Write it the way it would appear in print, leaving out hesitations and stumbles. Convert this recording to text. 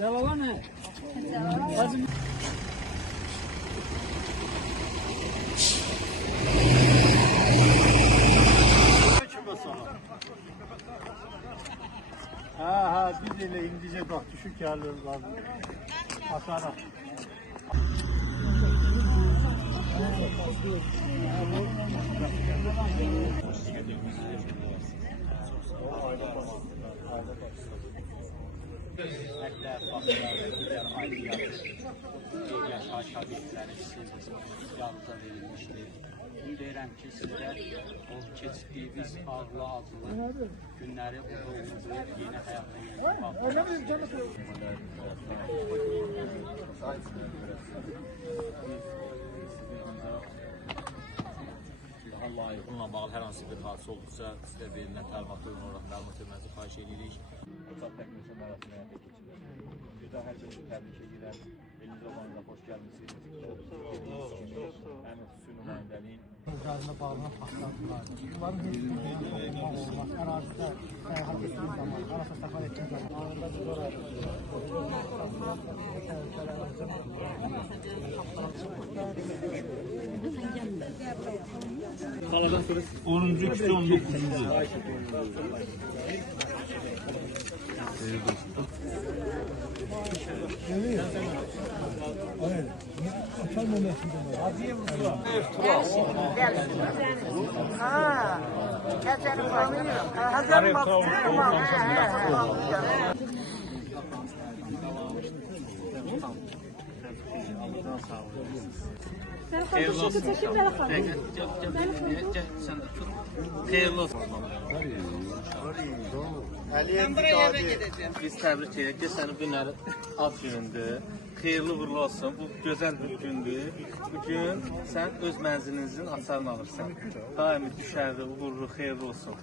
Cevaba ne? Ha biz ile İngilizce bak düşük yerleri lazım. Aşağıda. Hizmetler, fakirler, diğer ayrıcalık, yaşaş habitleri yanınıza verilmiştir. Bunu deyirəm ki, sizlər o keçdiyiniz ağlı adlı günləri burada oldu, yeni həyata Daha layıqınla bağlı hər hansı bir hadisə olduqsa, sizə verilən təlimatı uyğun olaraq məlumat vermənizi xahiş edirik. Otak təkmilsə mərasimi həyata keçirilir. Bir daha hər kəsi təbrik edirəm. Eliniz olanıza xoş gəlmişsiniz. Həmin xüsusi nümayəndəliyin Üzərində bağlanan faktlar. Bunların heç bir olmaz. Ərazidə səyahət etdiğin zaman, arasa səfər etdiğin zaman anında biz oraya Qaladan sonra 10-cu, 19-cu. Hayır. Açar memlekinde var. Hadiye Musa. Ha. Geçelim bakalım. Hazır bakalım. Xeyirli olsun. Xeyirli olsun. Biz təbrik edirik ki, sənin günləri ad günündür. Xeyirli uğurlu olsun. Bu gözəl bir gündür. Bugün sən öz mənzilinizin açarını alırsan. Daimi düşərli, uğurlu, xeyirli olsun.